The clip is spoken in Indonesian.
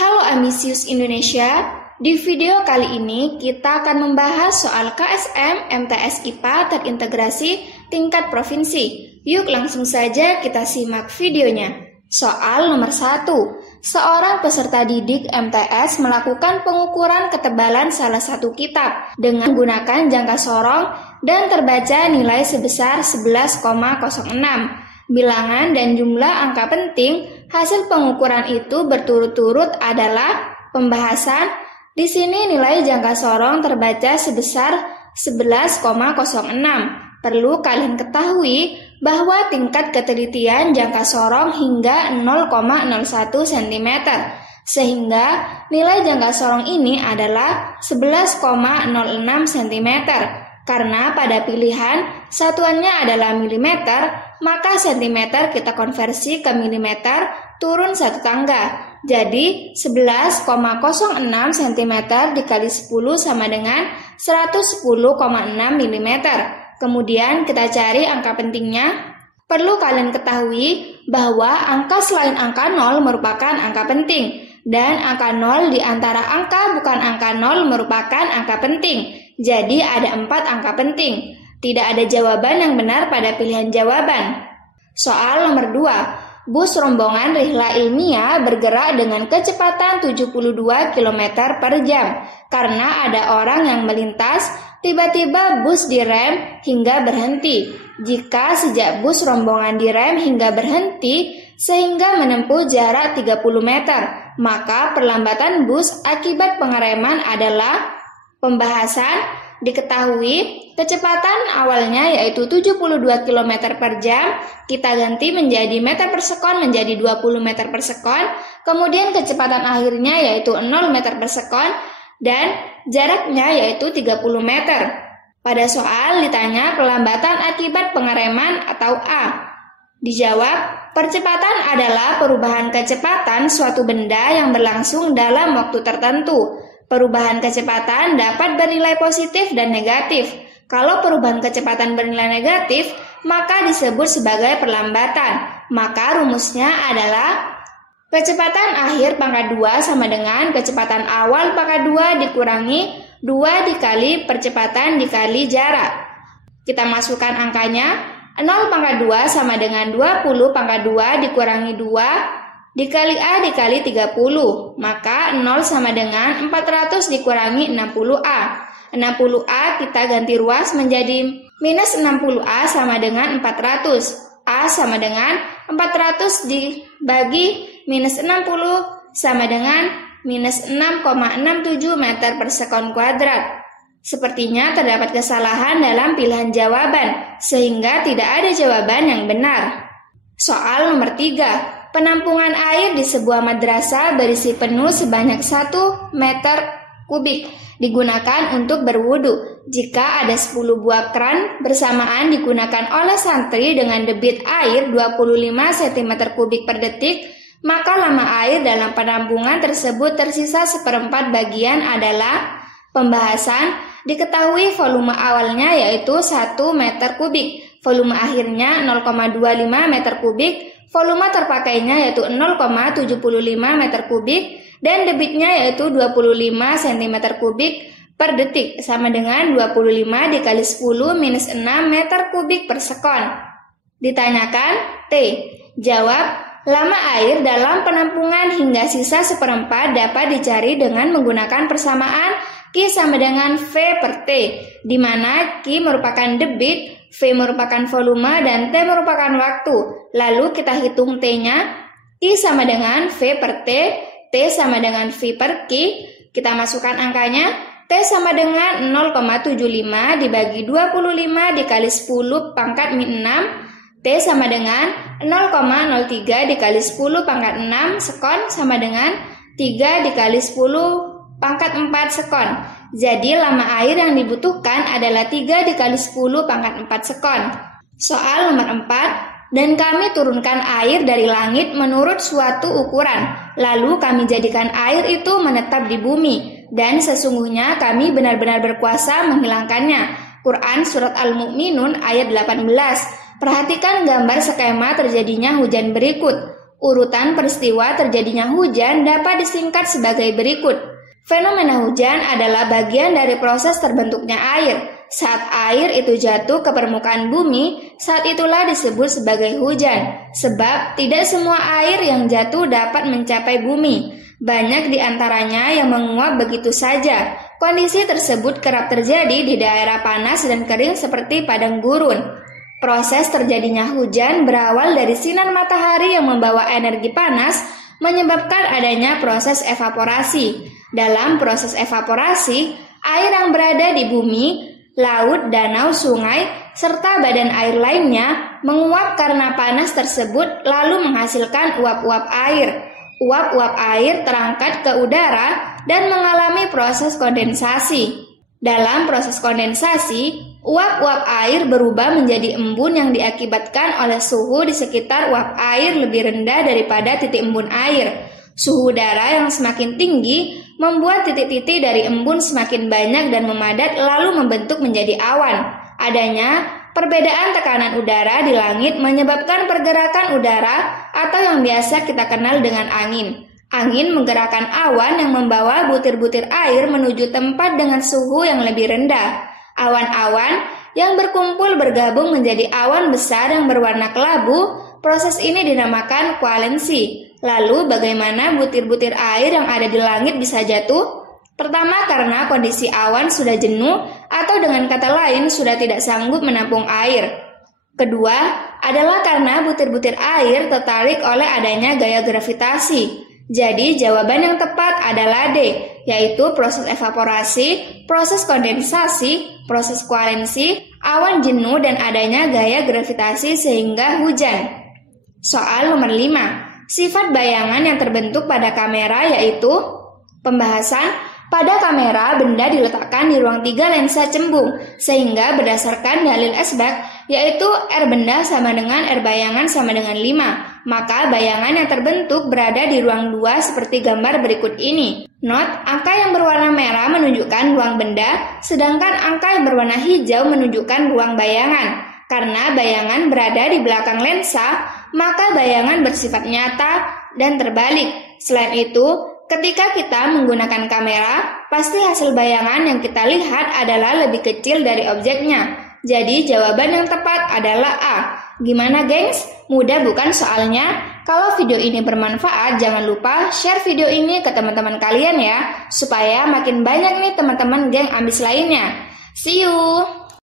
Halo Ambisius Indonesia, di video kali ini kita akan membahas soal KSM MTS IPA terintegrasi tingkat provinsi. Yuk langsung saja kita simak videonya. Soal nomor 1. Seorang peserta didik MTS melakukan pengukuran ketebalan salah satu kitab dengan menggunakan jangka sorong dan terbaca nilai sebesar 11,06. Bilangan dan jumlah angka penting hasil pengukuran itu berturut-turut adalah pembahasan. Di sini nilai jangka sorong terbaca sebesar 11,06. Perlu kalian ketahui bahwa tingkat ketelitian jangka sorong hingga 0,01 cm. Sehingga nilai jangka sorong ini adalah 11,06 cm. Karena pada pilihan satuannya adalah milimeter, maka sentimeter kita konversi ke milimeter turun satu tangga. Jadi 11,06 cm dikali 10 sama dengan 110,6 mm. Kemudian kita cari angka pentingnya. Perlu kalian ketahui bahwa angka selain angka 0 merupakan angka penting. Dan angka 0 di antara angka bukan angka 0 merupakan angka penting. Jadi ada 4 angka penting. Tidak ada jawaban yang benar pada pilihan jawaban. Soal nomor 2. Bus rombongan Rihla Ilmiah bergerak dengan kecepatan 72 km per jam. Karena ada orang yang melintas, tiba-tiba bus direm hingga berhenti. Jika sejak bus rombongan direm hingga berhenti, sehingga menempuh jarak 30 meter, maka perlambatan bus akibat pengereman adalah pembahasan. Diketahui kecepatan awalnya yaitu 72 km per jam, kita ganti menjadi meter per sekon menjadi 20 meter per sekon, kemudian kecepatan akhirnya yaitu 0 meter per sekon, dan jaraknya yaitu 30 meter. Pada soal ditanya perlambatan akibat pengereman atau A. Dijawab, percepatan adalah perubahan kecepatan suatu benda yang berlangsung dalam waktu tertentu. Perubahan kecepatan dapat bernilai positif dan negatif. Kalau perubahan kecepatan bernilai negatif, maka disebut sebagai perlambatan. Maka rumusnya adalah kecepatan akhir pangkat 2 sama dengan kecepatan awal pangkat 2 dikurangi 2 dikali percepatan dikali jarak. Kita masukkan angkanya, 0 pangkat 2 sama dengan 20 pangkat 2 dikurangi 2 dikali A dikali 30, maka 0 sama dengan 400 dikurangi 60A. 60A kita ganti ruas menjadi minus 60A sama dengan 400. A sama dengan 400 dibagi minus 60 sama dengan minus 6,67 meter per sekon kuadrat. Sepertinya terdapat kesalahan dalam pilihan jawaban, sehingga tidak ada jawaban yang benar. Soal nomor 3. Penampungan air di sebuah madrasah berisi penuh sebanyak 1 meter kubik digunakan untuk berwudu. Jika ada 10 buah keran bersamaan digunakan oleh santri dengan debit air 25 cm kubik per detik, maka lama air dalam penampungan tersebut tersisa 1/4 bagian adalah pembahasan. Diketahui volume awalnya yaitu 1 meter kubik, volume akhirnya 0,25 meter kubik, volume terpakainya yaitu 0,75 meter kubik, dan debitnya yaitu 25 cm kubik per detik, sama dengan 25 dikali 10 minus 6 meter kubik per sekon. Ditanyakan T. Jawab, lama air dalam penampungan hingga sisa 1/4 dapat dicari dengan menggunakan persamaan Q sama dengan V per T, di mana Q merupakan debit, V merupakan volume, dan T merupakan waktu. Lalu kita hitung T-nya, Q sama dengan V per T, T sama dengan V per Q. Kita masukkan angkanya, T sama dengan 0,75 dibagi 25 dikali 10 pangkat min 6, T sama dengan 0,03 dikali 10 pangkat 6 sekon sama dengan 3 dikali 10 pangkat 4 sekon. Jadi lama air yang dibutuhkan adalah 3 dikali 10 pangkat 4 sekon. Soal nomor 4. Dan kami turunkan air dari langit menurut suatu ukuran. Lalu kami jadikan air itu menetap di bumi. Dan sesungguhnya kami benar-benar berkuasa menghilangkannya. Quran Surat Al-Mu'minun ayat 18. Perhatikan gambar skema terjadinya hujan berikut. Urutan peristiwa terjadinya hujan dapat disingkat sebagai berikut. Fenomena hujan adalah bagian dari proses terbentuknya air. Saat air itu jatuh ke permukaan bumi, saat itulah disebut sebagai hujan. Sebab tidak semua air yang jatuh dapat mencapai bumi. Banyak di antaranya yang menguap begitu saja. Kondisi tersebut kerap terjadi di daerah panas dan kering seperti padang gurun. Proses terjadinya hujan berawal dari sinar matahari yang membawa energi panas, menyebabkan adanya proses evaporasi. Dalam proses evaporasi, air yang berada di bumi, laut, danau, sungai, serta badan air lainnya menguap karena panas tersebut lalu menghasilkan uap-uap air. Uap-uap air terangkat ke udara dan mengalami proses kondensasi. Dalam proses kondensasi, uap-uap air berubah menjadi embun yang diakibatkan oleh suhu di sekitar uap air lebih rendah daripada titik embun air. Suhu udara yang semakin tinggi membuat titik-titik dari embun semakin banyak dan memadat lalu membentuk menjadi awan. Adanya perbedaan tekanan udara di langit menyebabkan pergerakan udara atau yang biasa kita kenal dengan angin. Angin menggerakkan awan yang membawa butir-butir air menuju tempat dengan suhu yang lebih rendah. Awan-awan yang berkumpul bergabung menjadi awan besar yang berwarna kelabu. Proses ini dinamakan koalensi. Lalu bagaimana butir-butir air yang ada di langit bisa jatuh? Pertama, karena kondisi awan sudah jenuh atau dengan kata lain sudah tidak sanggup menampung air. Kedua, adalah karena butir-butir air tertarik oleh adanya gaya gravitasi. Jadi jawaban yang tepat adalah D, yaitu proses evaporasi, proses kondensasi, proses koalensi, awan jenuh dan adanya gaya gravitasi sehingga hujan. Soal nomor 5. Sifat bayangan yang terbentuk pada kamera yaitu pembahasan. Pada kamera, benda diletakkan di ruang 3 lensa cembung, sehingga berdasarkan dalil Esbag, yaitu R benda sama dengan R bayangan sama dengan 5. Maka bayangan yang terbentuk berada di ruang 2 seperti gambar berikut ini. Note, angka yang berwarna merah menunjukkan ruang benda, sedangkan angka yang berwarna hijau menunjukkan ruang bayangan. Karena bayangan berada di belakang lensa, maka bayangan bersifat nyata dan terbalik. Selain itu, ketika kita menggunakan kamera, pasti hasil bayangan yang kita lihat adalah lebih kecil dari objeknya. Jadi jawaban yang tepat adalah A. Gimana gengs? Mudah bukan soalnya? Kalau video ini bermanfaat, jangan lupa share video ini ke teman-teman kalian ya, supaya makin banyak nih teman-teman geng ambis lainnya. See you!